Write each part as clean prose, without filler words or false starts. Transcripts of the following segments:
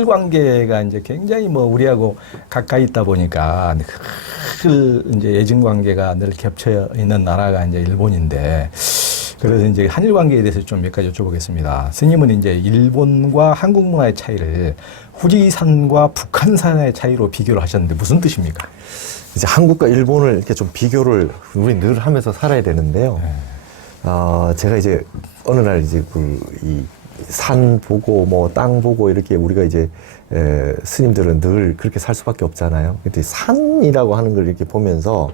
한일 관계가 이제 굉장히 뭐 우리하고 가까이 있다 보니까 그 이제 예전 관계가 늘 겹쳐 있는 나라가 이제 일본인데 그래서 이제 한일 관계에 대해서 좀 몇 가지 여쭤보겠습니다. 스님은 이제 일본과 한국 문화의 차이를 후지산과 북한산의 차이로 비교를 하셨는데 무슨 뜻입니까? 이제 한국과 일본을 이렇게 좀 비교를 우리 늘 하면서 살아야 되는데요. 제가 이제 어느 날 이제 이 산 보고 뭐 땅 보고 이렇게 우리가 이제 스님들은 늘 그렇게 살 수밖에 없잖아요. 근데 산이라고 하는 걸 이렇게 보면서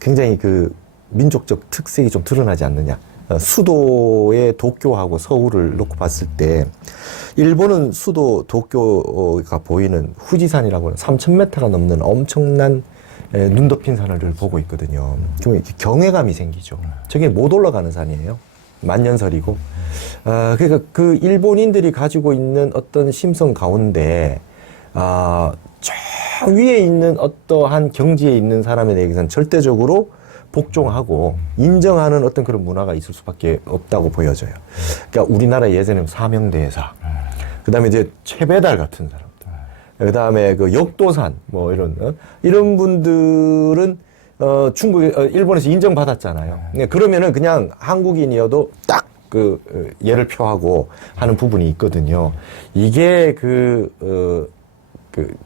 굉장히 그 민족적 특색이 좀 드러나지 않느냐. 수도의 도쿄하고 서울을 놓고 봤을 때 일본은 수도 도쿄가 보이는 후지산이라고 하는 3,000m가 넘는 엄청난 눈 덮인 산을 늘 보고 있거든요. 그러면 경외감이 생기죠. 저게 못 올라가는 산이에요. 만년설이고. 그러니까 그 일본인들이 가지고 있는 어떤 심성 가운데, 저 위에 있는 어떠한 경지에 있는 사람에 대해서는 절대적으로 복종하고 인정하는 어떤 그런 문화가 있을 수밖에 없다고 보여져요. 그러니까 우리나라 예전에 사명대사, 그 다음에 이제 최배달 같은 사람들, 그 다음에 그 역도산, 뭐 이런 분들은 일본에서 인정받았잖아요. 그러면은 그냥 한국인이어도 딱 예를 표하고 하는 부분이 있거든요. 이게 그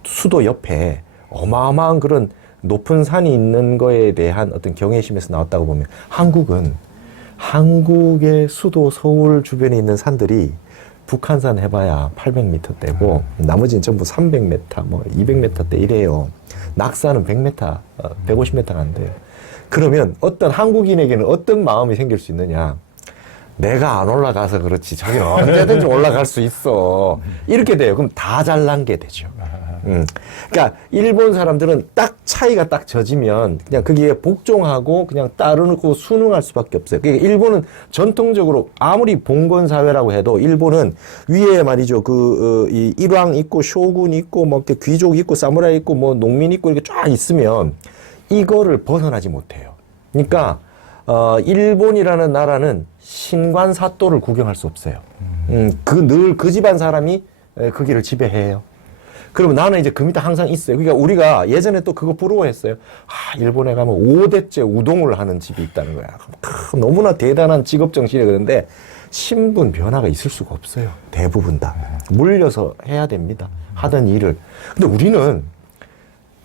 수도 옆에 어마어마한 그런 높은 산이 있는 거에 대한 어떤 경외심에서 나왔다고 보면 한국의 수도 서울 주변에 있는 산들이 북한산 해봐야 800m대고 나머지는 전부 300m, 뭐 200m대 이래요. 낙산은 100m, 150m가 안 돼요. 그러면 어떤 한국인에게는 어떤 마음이 생길 수 있느냐? 내가 안 올라가서 그렇지 저기 언제든지 올라갈 수 있어. 이렇게 돼요. 그럼 다 잘난 게 되죠. 그러니까 일본 사람들은 딱 차이가 딱 져지면 그냥 거기에 복종하고 그냥 따르고 순응할 수밖에 없어요. 그러니까 일본은 전통적으로 아무리 봉건 사회라고 해도 일본은 위에 말이죠 이 일왕 있고 쇼군 있고 뭐 이렇게 귀족 있고 사무라이 있고 뭐 농민 있고 이렇게 쫙 있으면 이거를 벗어나지 못해요. 그러니까 일본이라는 나라는 신관사또를 구경할 수 없어요. 늘 그 집안 사람이 거기를 지배해요. 그러면 나는 이제 그 밑에 항상 있어요. 그러니까 우리가 예전에 또 그거 부러워했어요. 일본에 가면 5대째 우동을 하는 집이 있다는 거야. 너무나 대단한 직업정신이 그런데 신분 변화가 있을 수가 없어요. 대부분 다. 물려서 해야 됩니다. 하던 일을. 근데 우리는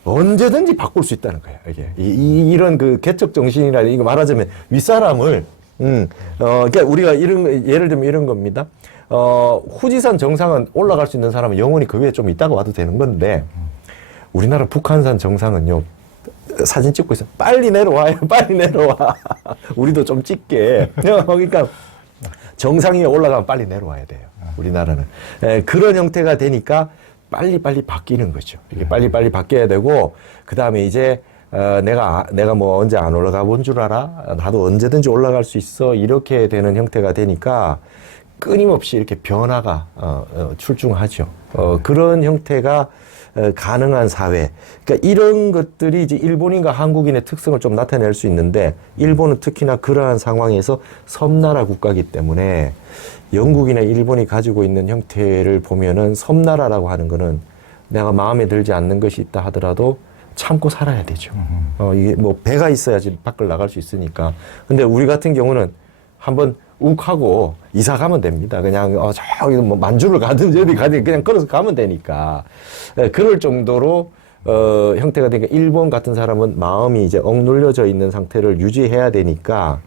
언제든지 바꿀 수 있다는 거예요. 이게 이런 그 개척 정신이라 이거 말하자면 윗사람을 그러니까 우리가 예를 들면 이런 겁니다. 후지산 정상은 올라갈 수 있는 사람은 영원히 그 위에 좀 있다가 와도 되는 건데 우리나라 북한산 정상은요. 사진 찍고 있어. 빨리 내려와요. 빨리 내려와. 우리도 좀 찍게. 그러니까 정상 위에 올라가면 빨리 내려와야 돼요. 우리나라는. 그런 형태가 되니까 빨리빨리 바뀌는 거죠. 이게 빨리빨리 바뀌어야 되고, 그 다음에 이제, 내가 뭐 언제 안 올라가 본 줄 알아? 나도 언제든지 올라갈 수 있어. 이렇게 되는 형태가 되니까 끊임없이 이렇게 변화가, 출중하죠. 그런 형태가 가능한 사회. 그러니까 이런 것들이 이제 일본인과 한국인의 특성을 좀 나타낼 수 있는데, 일본은 특히나 그러한 상황에서 섬나라 국가이기 때문에 영국이나 일본이 가지고 있는 형태를 보면은 섬나라라고 하는 거는 내가 마음에 들지 않는 것이 있다 하더라도 참고 살아야 되죠. 이게 뭐 배가 있어야지 밖을 나갈 수 있으니까. 근데 우리 같은 경우는 한번 욱 하고 이사 가면 됩니다. 그냥 저기 뭐 만주를 가든지 어디 가든지 그냥 걸어서 가면 되니까. 그럴 정도로 형태가 되니까 일본 같은 사람은 마음이 이제 억눌려져 있는 상태를 유지해야 되니까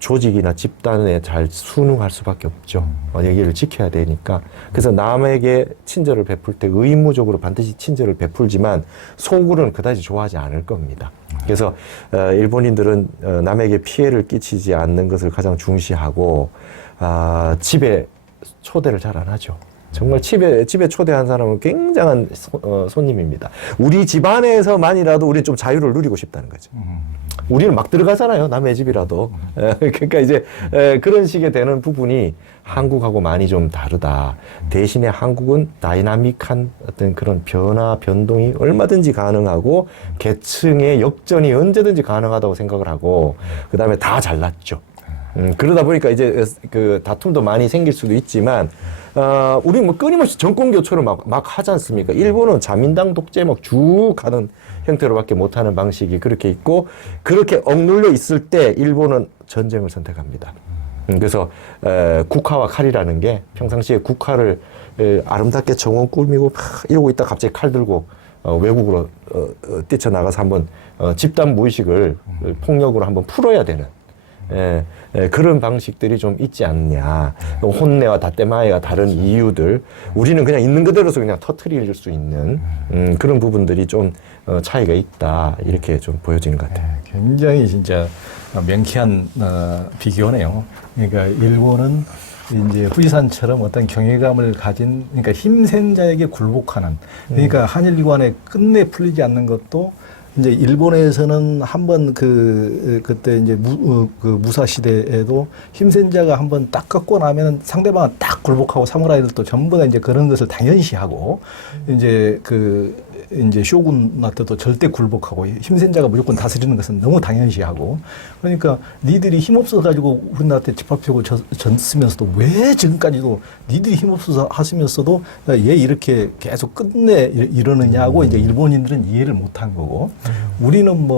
조직이나 집단에 잘 순응할 수밖에 없죠. 여기를 지켜야 되니까. 그래서 남에게 친절을 베풀 때 의무적으로 반드시 친절을 베풀지만 속으로는 그다지 좋아하지 않을 겁니다. 그래서 일본인들은 남에게 피해를 끼치지 않는 것을 가장 중시하고 집에 초대를 잘 안 하죠. 정말 집에 초대한 사람은 굉장한 손님입니다. 우리 집안에서만이라도 우리는 좀 자유를 누리고 싶다는 거죠. 우리는 막 들어가잖아요. 남의 집이라도. 그러니까 이제 그런 식의 되는 부분이 한국하고 많이 좀 다르다. 대신에 한국은 다이나믹한 어떤 그런 변동이 얼마든지 가능하고 계층의 역전이 언제든지 가능하다고 생각을 하고 그다음에 다 잘났죠. 그러다 보니까 이제 그 다툼도 많이 생길 수도 있지만, 우리 뭐 끊임없이 정권교초를 막 하지 않습니까? 일본은 자민당 독재 막 쭉 가는 형태로밖에 못하는 방식이 그렇게 있고, 그렇게 억눌려 있을 때 일본은 전쟁을 선택합니다. 그래서 국화와 칼이라는 게 평상시에 국화를 아름답게 정원 꾸미고 막 이러고 있다 갑자기 칼 들고 외국으로 뛰쳐나가서 한번 집단 무의식을 폭력으로 한번 풀어야 되는 그런 방식들이 좀 있지 않냐. 혼내와 다떼마에가 다른 이유들, 우리는 그냥 있는 그대로서 그냥 터트릴 수 있는 그런 부분들이 좀 차이가 있다, 이렇게 좀 보여지는 것 같아요. 굉장히 진짜 명쾌한 비교네요. 그러니까 일본은 이제 후지산처럼 어떤 경외감을 가진, 그러니까 힘센 자에게 굴복하는, 그러니까 한일 간에 끝내 풀리지 않는 것도 이제 일본에서는 한번 그때 이제 무사 시대에도 힘센 자가 한번 딱 꺾고 나면 상대방은 딱 굴복하고, 사무라이들도 전부 다 이제 그런 것을 당연시하고, 이제 쇼군한테도 절대 굴복하고, 힘센 자가 무조건 다스리는 것은 너무 당연시하고, 그러니까 니들이 힘없어 가지고 우리나라한테 집합하고 졌으면서도 왜 지금까지도 니들이 힘없어서 하시면서도 얘 이렇게 계속 끝내 이러느냐고 이제 일본인들은 이해를 못한 거고, 우리는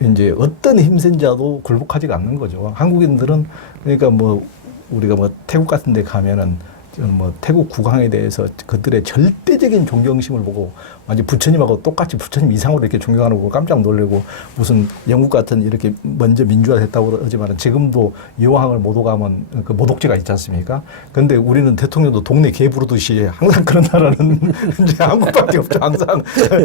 이제 어떤 힘센 자도 굴복하지가 않는 거죠. 한국인들은 그러니까 우리가 태국 같은 데 가면은 태국 국왕에 대해서 그들의 절대적인 존경심을 보고 완전 부처님하고 똑같이 부처님 이상으로 이렇게 존경하는 거 보고 깜짝 놀래고, 무슨 영국 같은 이렇게 먼저 민주화됐다고 그러지만 지금도 여왕을 못 오가면 그 모독죄가 있지 않습니까? 근데 우리는 대통령도 동네 개 부르듯이 항상 그런 나라는 이제 한국밖에 없죠. 항상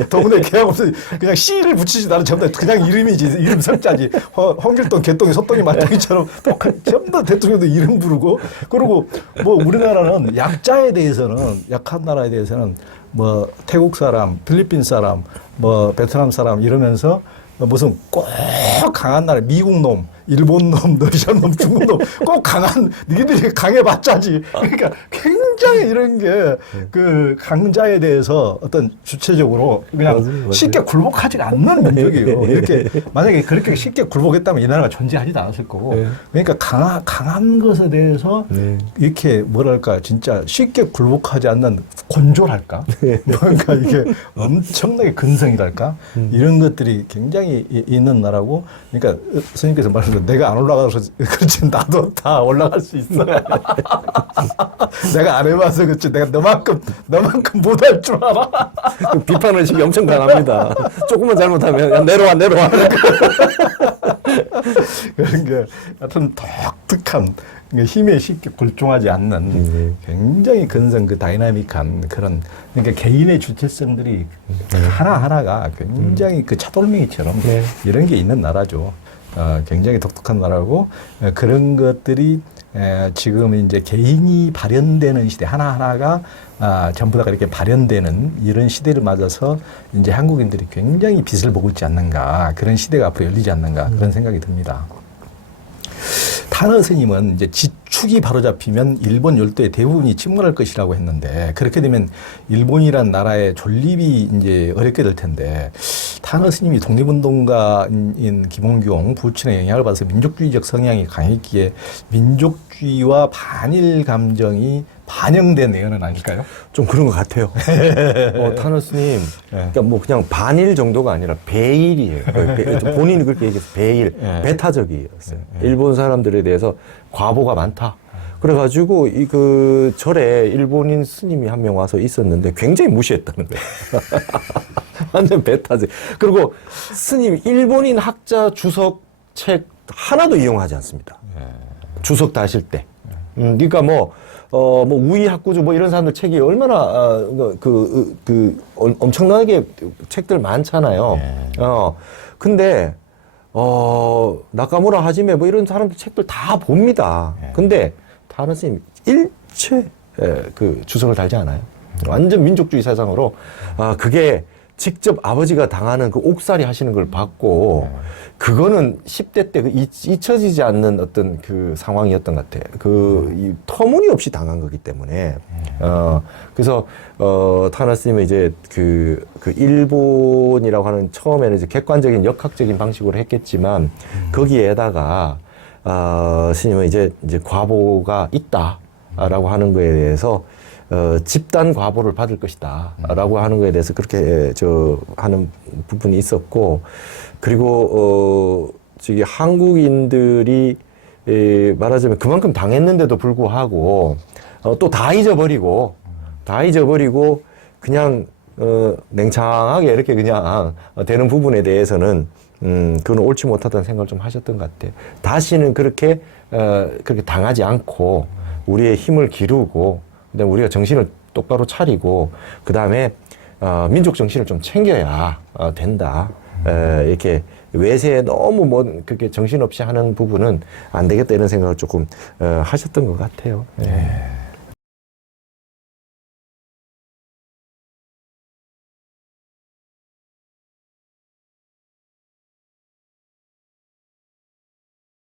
동네 개하고 없어 그냥 씨를 붙이지, 나는 전부 다 그냥 이름이지, 이름 석자지. 홍길동, 개똥이, 소똥이, 말똥이처럼 똑같이 전부 다 대통령도 이름 부르고, 그리고 우리나라는 약자에 대해서는, 약한 나라에 대해서는 태국 사람, 필리핀 사람, 베트남 사람 이러면서 무슨 꼭 강한 나라, 미국 놈, 일본 놈, 러시아 놈, 중국 놈, 꼭 강한, 니들이 강해봤자지. 그러니까 굉장히 이런 게 그 강자에 대해서 어떤 주체적으로 그냥 맞아요. 쉽게 굴복하지가 않는 민족이에요. 이렇게 만약에 그렇게 쉽게 굴복했다면 이 나라가 존재하지도 않았을 거고. 네. 그러니까 강한 것에 대해서 이렇게 뭐랄까 진짜 쉽게 굴복하지 않는 곤조랄까. 뭔가 이게 엄청나게 근성이랄까. 이런 것들이 굉장히 있는 나라고. 그러니까 스님께서 말씀하신 내가 안 올라가서 그렇지, 나도 다 올라갈 수 있어. 내가 안 해봐서 그렇지, 내가 너만큼 못할 줄 알아. 비판 의식이 엄청 강합니다. 조금만 잘못하면 야, 내려와. 그런 게 하여튼 독특한, 힘에 쉽게 굴종하지 않는 굉장히 근성, 다이나믹한 그런, 그러니까 개인의 주체성들이 하나하나가 굉장히 그 차돌맹이처럼 이런 게 있는 나라죠. 굉장히 독특한 나라고, 그런 것들이 지금 이제 개인이 발현되는 시대, 하나하나가 전부 다 그렇게 발현되는 이런 시대를 맞아서 이제 한국인들이 굉장히 빛을 보고 있지 않는가, 그런 시대가 앞으로 열리지 않는가, 그런 생각이 듭니다. 타너 스님은 이제 지축이 바로잡히면 일본 열도의 대부분이 침몰할 것이라고 했는데, 그렇게 되면 일본이란 나라의 존립이 이제 어렵게 될 텐데, 타너 스님이 독립운동가인 김홍경, 부친의 영향을 받아서 민족주의적 성향이 강했기에 민족주의와 반일 감정이 반영된 내용은 아닐까요? 좀 그런 것 같아요. 타너 스님, 그러니까 그냥 반일 정도가 아니라 배일이에요. 본인이 그렇게 얘기해서 배일, 배타적이었어요. 일본 사람들에 대해서 과보가 많다. 그래가지고 그 절에 일본인 스님이 한 명 와서 있었는데 굉장히 무시했다는 거예요. 완전 배타적. 그리고 스님 일본인 학자 주석 책 하나도 이용하지 않습니다. 주석 다실 때. 그러니까 우이학구주 이런 사람들 책이 얼마나 엄청나게 책들 많잖아요. 근데 나카무라 하지메 이런 사람들 책들 다 봅니다. 근데 타너 스님 일체 그 주석을 달지 않아요. 완전 민족주의 사상으로 그게 직접 아버지가 당하는 그 옥살이 하시는 걸 봤고, 그거는 10대 때 잊혀지지 않는 어떤 그 상황이었던 것 같아요. 이 터무니없이 당한 거기 때문에. 그래서, 타너 스님은 이제 그 일본이라고 하는 처음에는 이제 객관적인 역학적인 방식으로 했겠지만, 거기에다가 스님은 이제 과보가 있다라고 하는 거에 대해서 집단 과보를 받을 것이다라고 하는 거에 대해서 그렇게 하는 부분이 있었고, 그리고 저기 한국인들이 말하자면 그만큼 당했는데도 불구하고 또 다 잊어버리고 그냥 냉창하게 이렇게 그냥 되는 부분에 대해서는 그건 옳지 못하다는 생각을 좀 하셨던 것 같아요. 다시는 그렇게 당하지 않고 우리의 힘을 기르고, 그다음에 우리가 정신을 똑바로 차리고, 그다음에 민족 정신을 좀 챙겨야 된다. 이렇게 외세에 너무 그렇게 정신없이 하는 부분은 안 되겠다, 이런 생각을 조금 하셨던 것 같아요. 네.